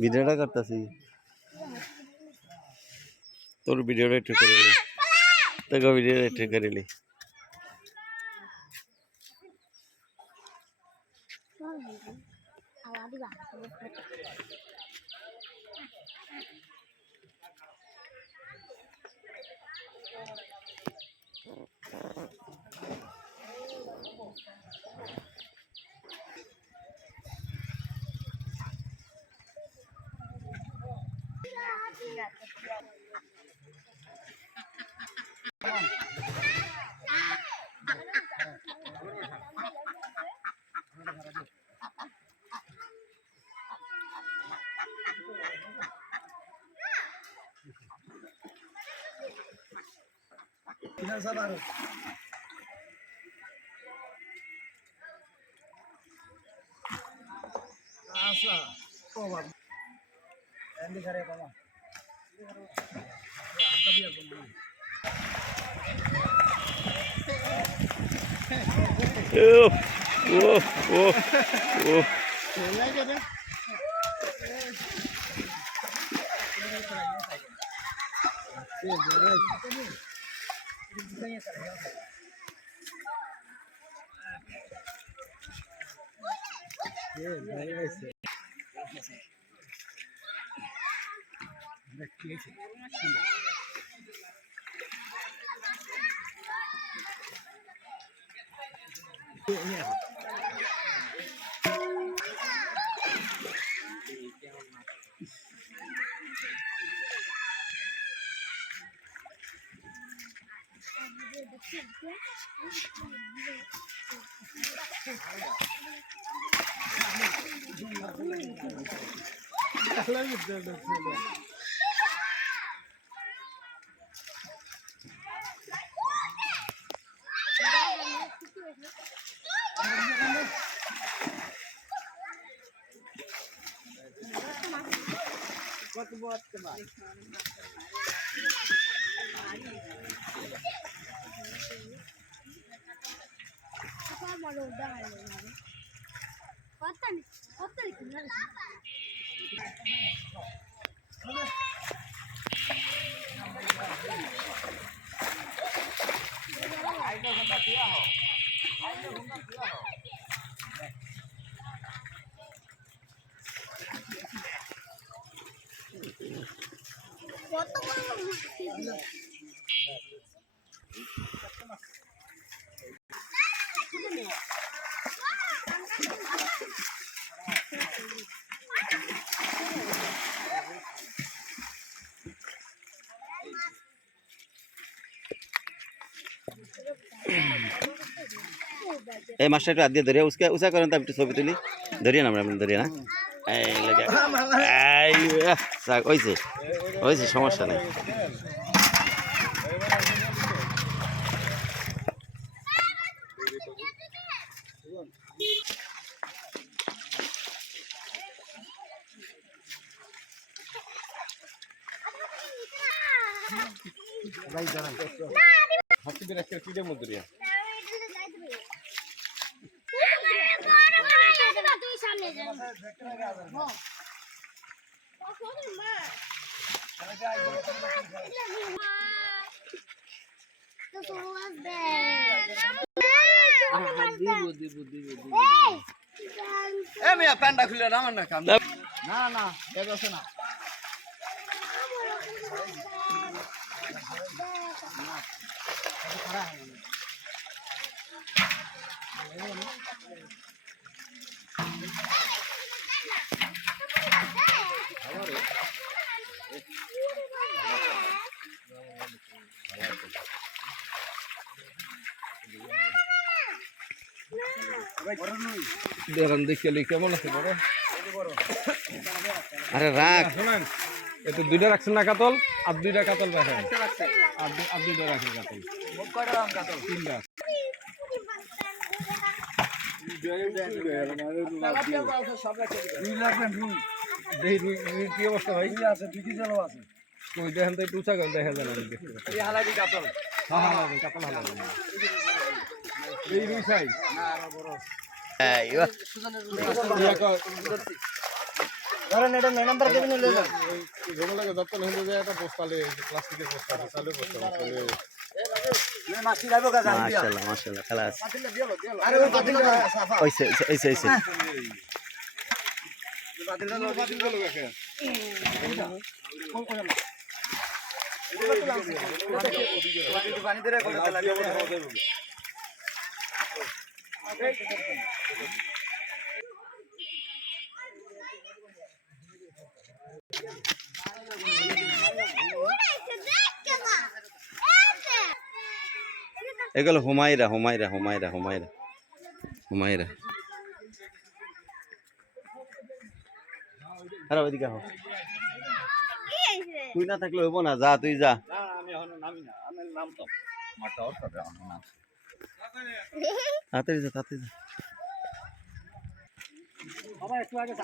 ভিডিওটা করতেছি তোর ভিডিওটা একটু করে নি তোকে ভিডিওটা একটু করে নি এই মাছটা একটু হাত দিয়ে ধরিয়া উঁচা করেন তো একটু ছবি তুলি ধরিয়ে না আমরা ধরিয়ে না হয়েছে হয়েছে সমস্যা নেই প্যান্টটা খুলে আমার না কাম না না আছে না দেখি কেমন আছে আরে রাখ এতো দুইটা রাখছেন না কাতল আর দুইটা কাতল রাখেন আর দুইটা রাখেন কাতল তিনটা কি অবস্থা ভাই আছে ওই দেখেন তো একটু উঁচা দেখা যায় না কাতল কাতল এই রুই সাইজ যেগুলোকে যত্ন হয়ে যায় একটা বস্তালে প্লাস্টিকের বস্তা চালু বস্তা মাশাআল্লাহ মাশাআল্লাহ খেলা আছে ওইসে ওইসে ওইসে এগুলো হুমায়রা হুমায়রা হুমায়রা হুমায়রা হুমায়রা আরে ওইদিকে হো তুই না থাকলে হইব না যা তুই যা আমি এখন নামি না আমি নাম তো মাঠটা অর্থ নাম তাড়াতাড়ি যা তাড়াতাড়ি যা বাবা একটু আগে